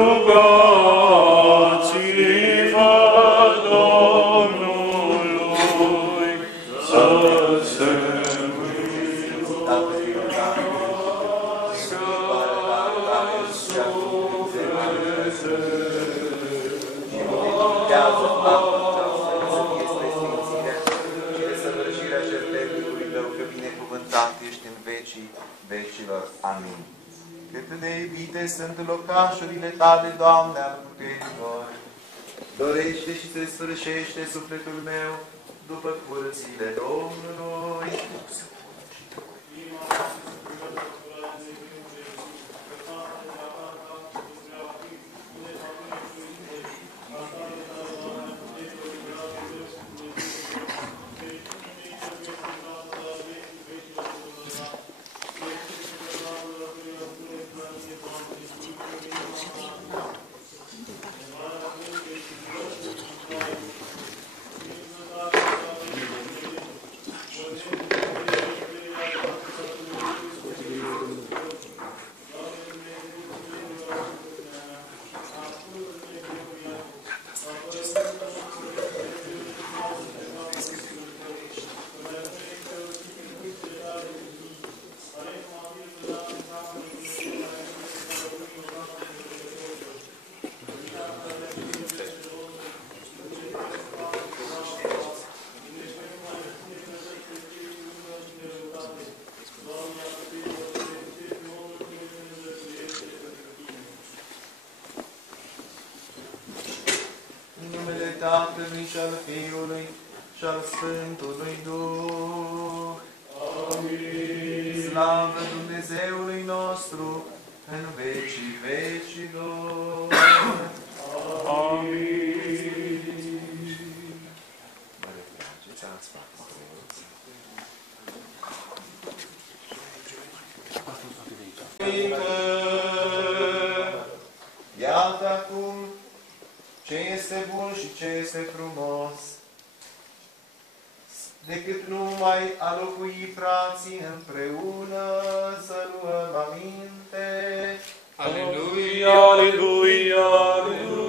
Rugați-vă Domnului să se vecilor. Amin. Cât de iubite sunt locașurile tale, Doamne, al puterilor, dorește și se sfârșește sufletul meu după curățile Domnului. Tatălui și al Fiului și al Sfântului Duh. Amin. Slavă Dumnezeului nostru în vecii vecilor. Amin. Mă refaceți alți față. Iată acum ce este bun și ce este frumos, decât numai a locui frații împreună, să luăm aminte. Aleluia, aleluia, aleluia.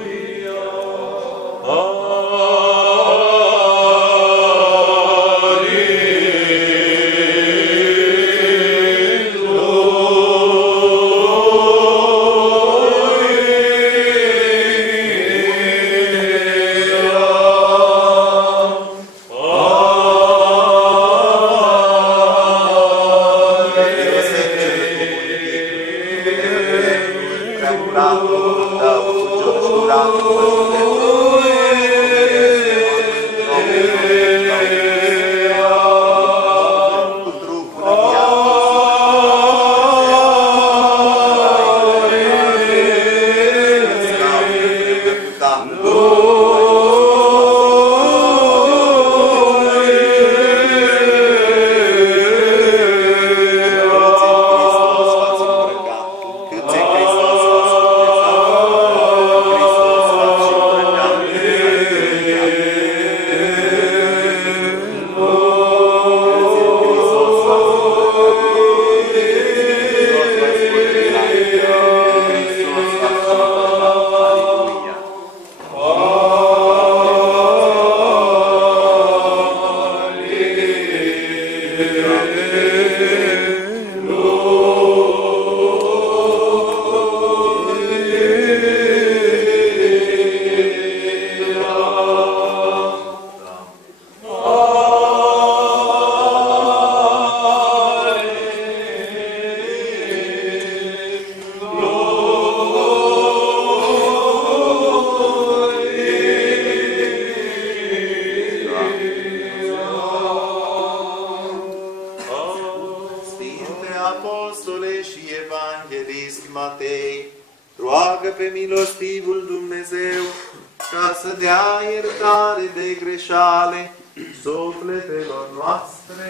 Sufletelor noastre,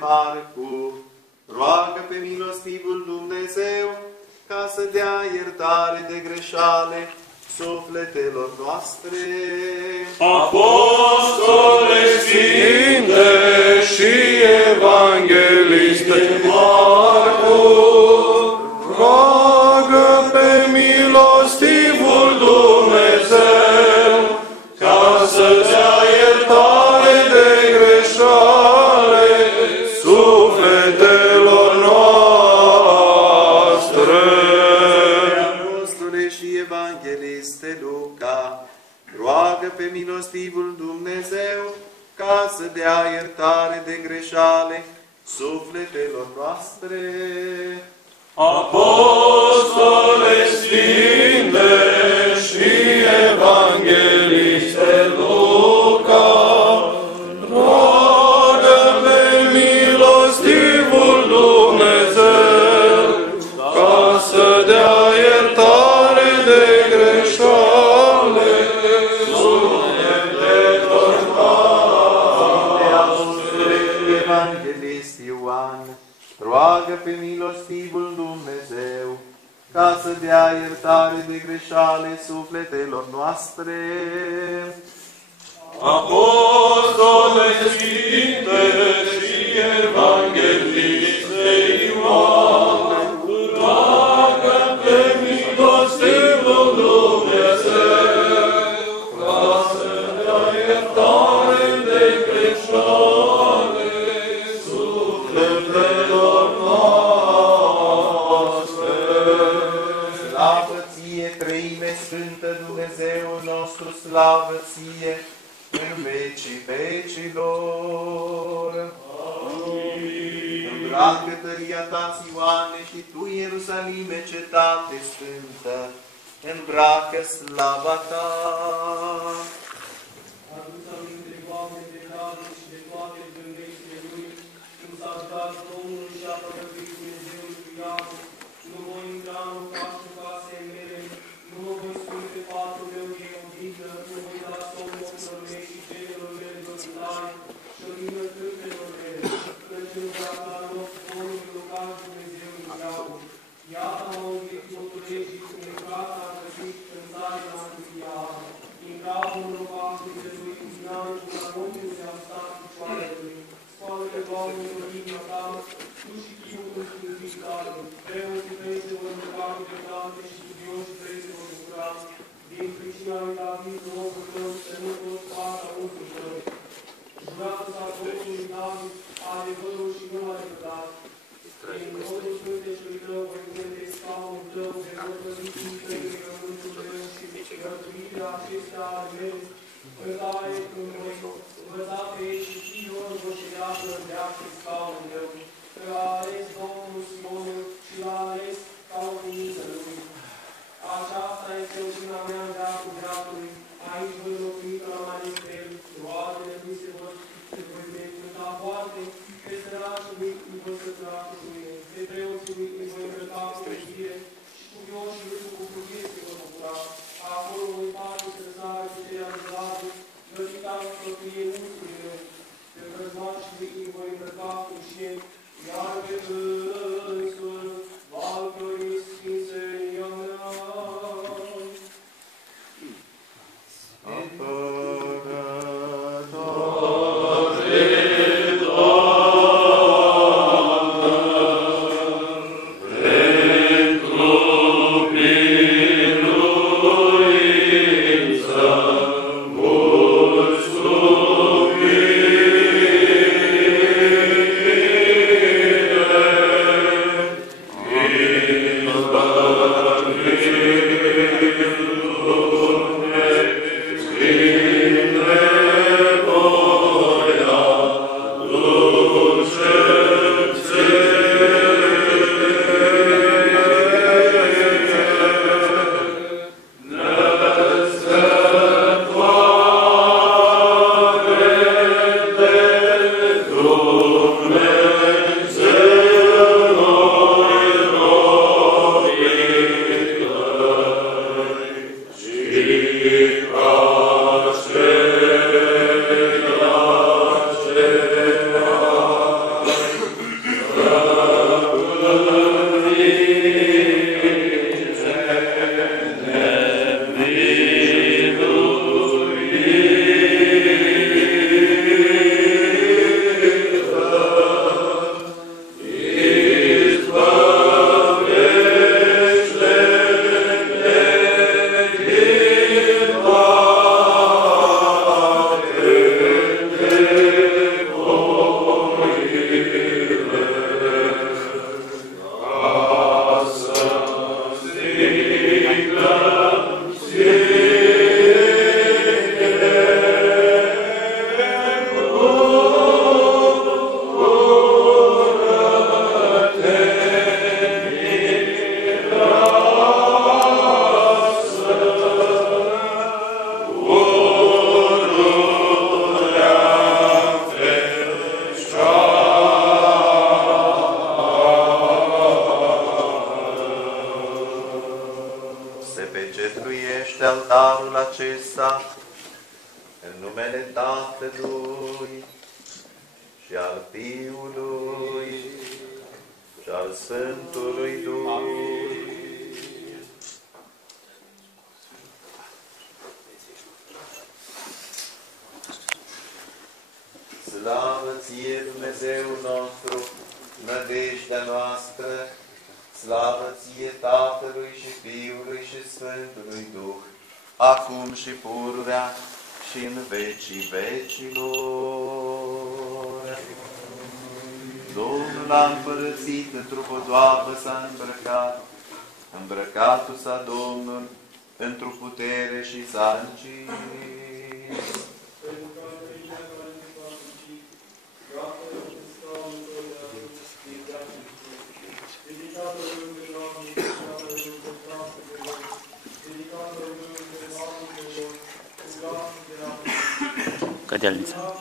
Marcu, roagă pe milostivul Dumnezeu ca să dea iertare de greșale sufletelor noastre. Apostole sfinte și evangheliste Marcu, roagă pe milostivul Dumnezeu ca să dea iertare de greșale sufletelor noastre. Apostole și evangheliste Luca, roagă pe milostivul Dumnezeu ca să dea iertare de greșale sufletelor noastre. Apostole sfinte și evangheliste Luca, roagă pe milostivul Dumnezeu ca să dea iertare de greșale sufletelor noastre. Evanghelist Ioan, roagă pe milostivul Dumnezeu ca să dea iertare de greșale sufletelor noastre. Apostole sfinte și evangheliste Ioan, roagă pe milostivul Dumnezeu ca să dea iertare de greșale sufletelor noastre. Slavă ție, Treime Sfântă Dumnezeu nostru, slavă ție în vecii vecilor. Îmbracă tăria ta, Sioane, și tu, Ierusalime, cetate sfântă, îmbracă slava ta. Adus aminte, Doamne, de darul și de toate gândește Lui, cum s-a dat Domnul și a păcătuit Dumnezeul lui Iacov. Nu voi intra în casele mele, nu mă voi spune pe patul meu de odihnă, nu voi da somn ochilor mei și celor mele dormitare, și o lină cârtelor mele, căci în vrata noapte Domnul local Dumnezeul lui Iacov. Iată mă învit măturești, în vrata am găsit în țară la Iacov. Din capul locatului de lui, din anul cu aromul de a sta în picioarele lui. Scoală-te, Doamne, în inima ta, tu și Fiul Sfântul tale. Preoții tăi se vor ruga cu dreptate și studioșii tăi se vor bucura. Din pricina lui David, robul tău, să nu poți faca unchiul tău. Jurată s-a Domnului David, adevărul și nu l-a lepădat. Din rodul sfânteșului tău, voi pune de scaunul tău, de răpăziții tăi, de rământul tău și gătuirea acestea ale mele. Învățare când voi învăța pe ei și fiilor vor ședească în dreapta scaunul tău. Că a ales Domnul Sionul și l-a ales ca o viniță lui. Aceasta este lucina mea în dreaptul dreaptului. Aici voi locui ca la ales pe el. Roadele lui se voi binecuvânta foarte. Pe sărașul lui îi voi sătura cu mâine. Pe preoții lui îi voi îmbrăca cu iubire. Și cu vioșii lui cu bucurie se vor bucura. Acolo voi face să sară puterea de lavi, văzita în proprie unsurile. Pe vrăzmașii lui îi voi îmbrăca cu șieni, iar pe însul valcării sfințe i-am în numele Tatălui și al Fiului și al Sfântului Duh. Slavă ție, Dumnezeu nostru, nădejdea noastră, slavă ție Tatălui și Fiului și Sfântului Duh, acum și pururea și în vecii vecilor. Domnul a împărățit, într-o podoabă s-a îmbrăcat, îmbrăcatul s-a Domnul, într-o putere și s-a încins. Cădelnița.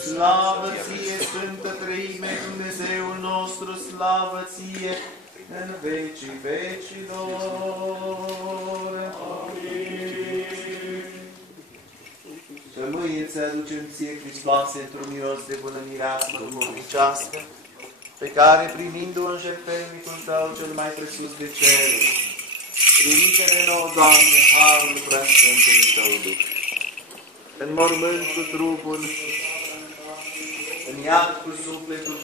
Slavă ție, Sfântă Treime, Dumnezeul nostru, slavă ție în vecii vecilor. Amin. Tămâie ți aducem ție, Hristoase, într-un miros de bună mireasmă duhovnicească, pe care, primindu-o în jertfelnicul tău cel mai presus de ceruri, trimite-ne nouă, Doamne, harul preasfântului tău Duh. În mormânt cu trupul, în iad cu sufletul